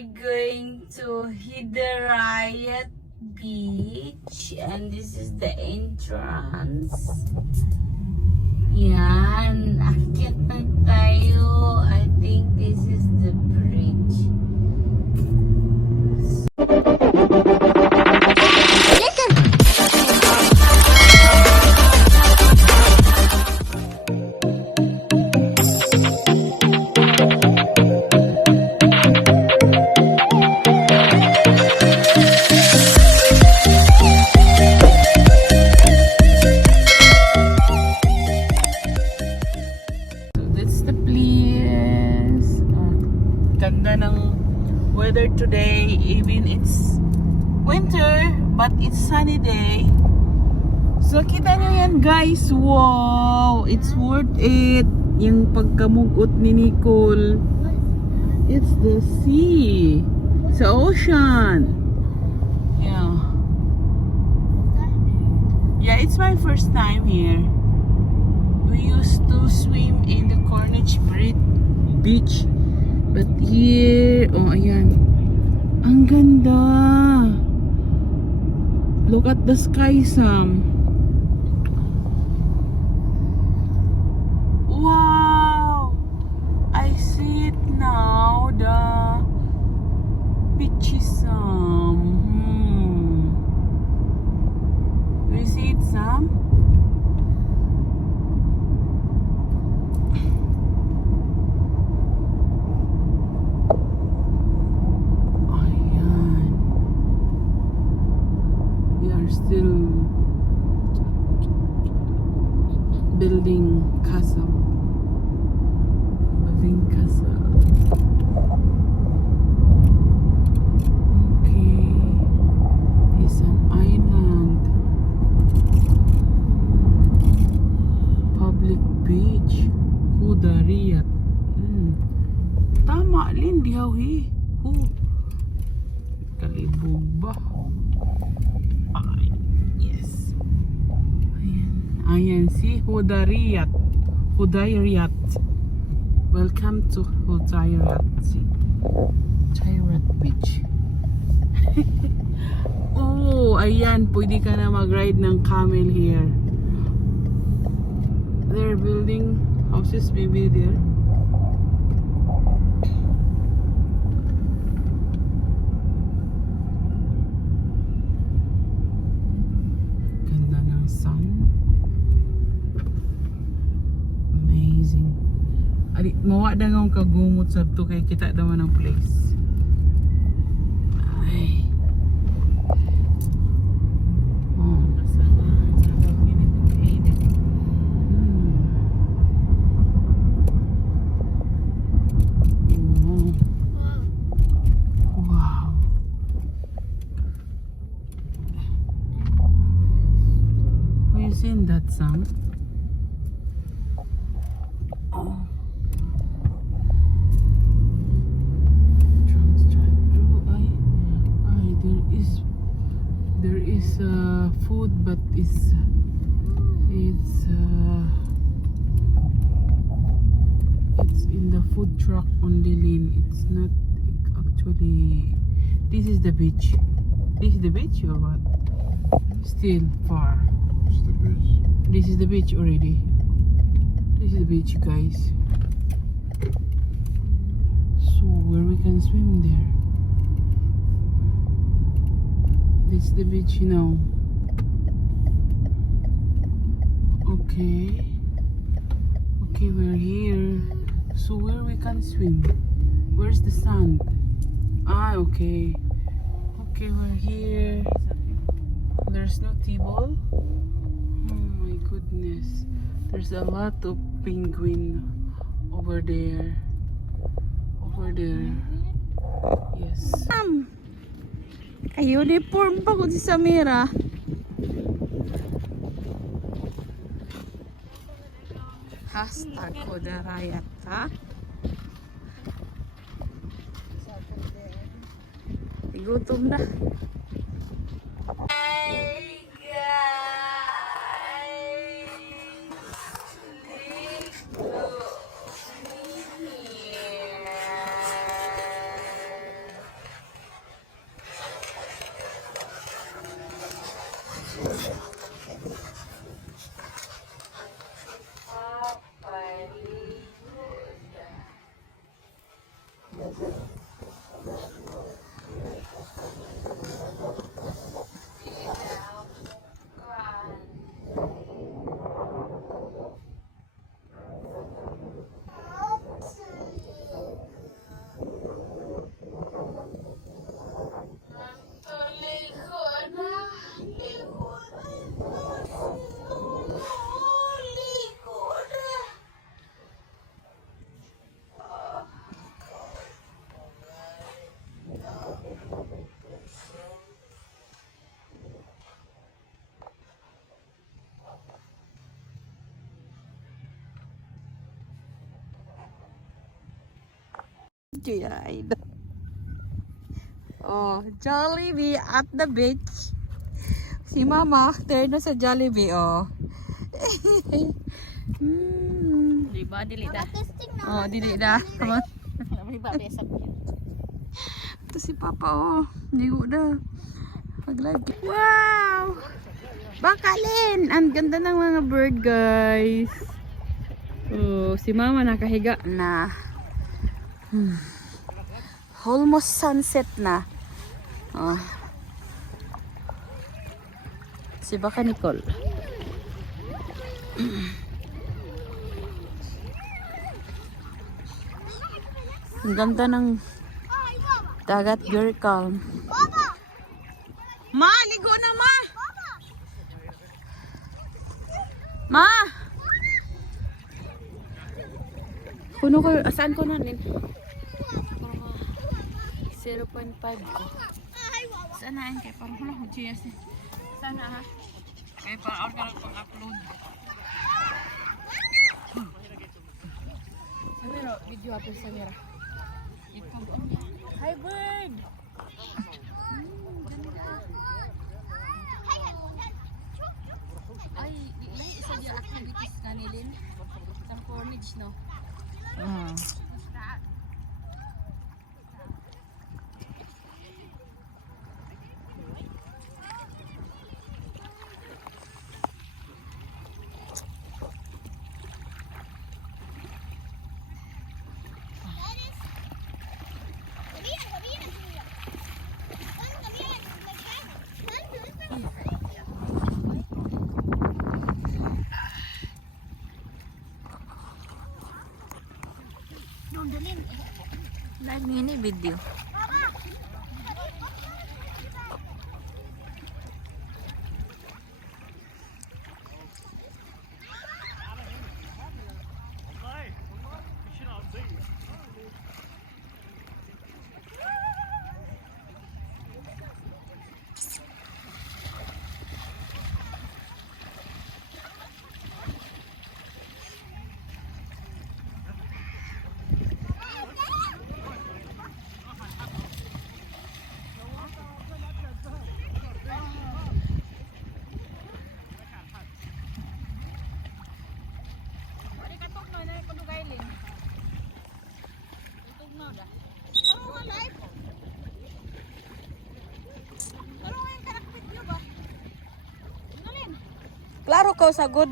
we're going to Hidayat Beach and this is the entrance. Yan, akyat na tayo. I think this is the bridge. Ganda ng weather today, even it's winter but it's sunny day. So kita nyo yan guys, wow, it's worth it yung pagkamugot ni Nicole. It's the sea, sa ocean. Yeah, it's my first time here. We used to swim in the Corniche Beach. But here, oh ayan, ang ganda. Look at the sky, Sam. Wow, I see it now. The beach, Sam. Do you see it, Sam? Still building castle. Okay, it's an island. Public beach. Hidayat. Tama, Lindy, hawi. Kalibog ba? Yes. Ayan si Hidayat. Welcome to Hidayat Beach. Oh, ayan, pwede ka na mag-ride ng camel here. They're building houses maybe there. Amazing. Adi, mawa na nga kagumot sa to kay kita naman ang place. Ay. Oh, kasama. Sa minute of edit. Wow. Have you seen that song? There is food, but it's in the food truck only lane. It's not actually. This is the beach. This is the beach or what? Still far. It's the beach. This is the beach already. This is the beach, guys. So where we can swim there. This is the beach now. Okay. Okay, we're here. So where we can swim? Where's the sand? Ah, okay. Okay, we're here. There's no table. Oh my goodness. There's a lot of penguin over there. Over there. Yes. Uniform pa ko si Samira. Hashtag Hidayat, ha? Gutom na. Hey guys! Oh, Jollibee at the beach. Si Mama, turn na sa Jollibee, oh. Diba, dili da. Oh, dili na. Diba, besak niya. Ito si Papa, oh. Ligo na. Mag-live. Wow! Bakalin! Ang ganda ng mga bird, guys. Oh, si Mama nakahiga na. Almost sunset na. Oh. Si Baka Nicole. Ang ganda ng dagat, very calm. Ma, ligo na, Ma! Ma! Kuno ko, saan ko na rin? 0.5 ko. Saan na kay parang wala ko cheers eh. Sana ha? Kaya parang ako na pang-upload. Samira, video ato Samira. Hi bird! Ay, ilay isa di activities na nilin. Sa Corniche, no? Live mini video. Klaro ko sa good.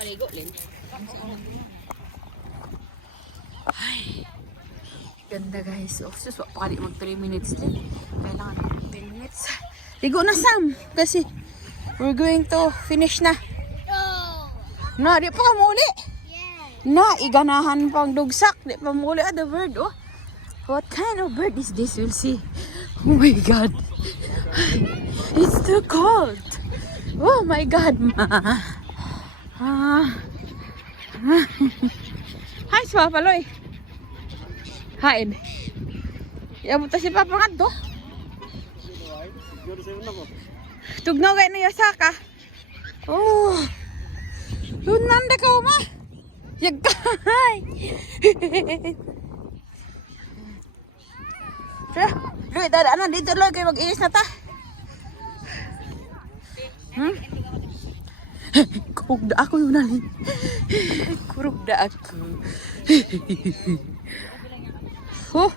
Maligo, Lin. Ay, ganda guys. Oh, sus, pakali mag 3 minutes din. Kailangan 10 minutes. Ligo na Sam. Kasi we're going to finish na. Na, di pa ka muli. Na, iganahan pang dugsak. Di pa muli the bird. Oh, what kind of bird is this? We'll see. Oh my God. It's too cold. Oh my God, Ma. Hi, si Papa Loy. Hain. Iabot si Papa nga to. Tugnaw kayo na yasaka. Oh. Yun nanda ka, Ma. Yagkay! Tara, Loy, dadaanan dito, Loy, kayo mag-iis na ta. Kurugda ako yun, Alin. Kurugda ako. Oh.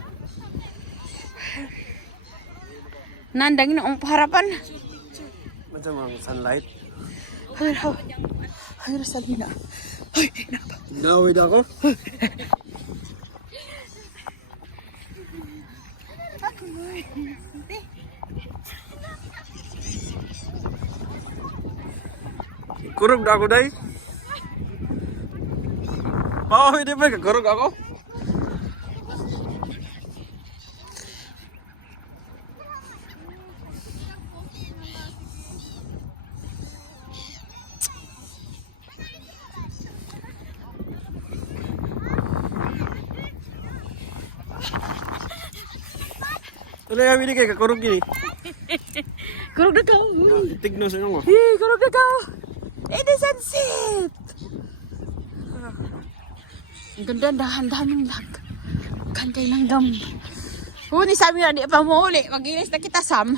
Nandang na ang harapan. Macam ang sunlight. Ay, Rosalina. Ay, napa. Nawid ako. Kurog na ako, day. Hindi ba? Kurog ako. Tuloy kami ni kay kakurog gini. Kurog na ka. Tigno sa inyo. Kurog na ka. It is sunset. Ang ganda, dahan-dahan ng lag. Kanday ng gam. Ni Sam yun, di pa mo uli. Mag-inis na kita, Sam.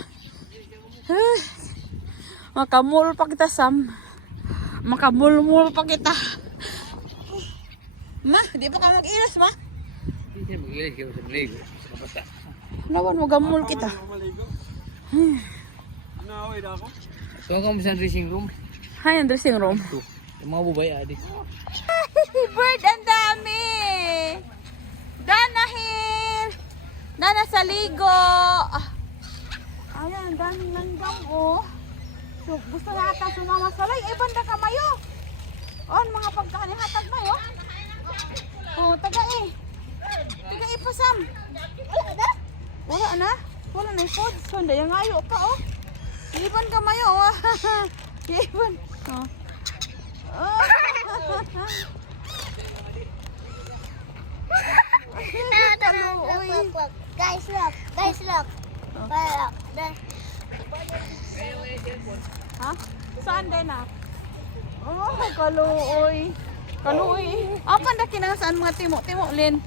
Makamul pa kita, Sam. Makamul-mul pa kita. Ma, di pa ka mag-inis, ma? Hindi mag-ilis kayo sa maligo. Sa kabata. Nawan mo gamul kita. Nawid ako. So, kung sa dressing room, Hi, ang dressing room. ito. Yung mga bubay, adi. Bird, ang dami! Danahil! Dana sa ligo! Ayan, ang daming langgam, oh. So, gusto na ata sumama sa lay. Eh, banda ka mayo. Oh, mga pagkanihatag mayo. Oh, taga eh. Taga ipasam. Wala na? Wala na? Wala na yung food. So, hindi yung ngayo pa, oh. Iban ka mayo, oh. Iban. Oh. Oh. Look. Guys, look. Look. Ha? Saan din na? Oh, kaluoy. Kaluoy. Apan na kinasaan mga timo-timo, Lin?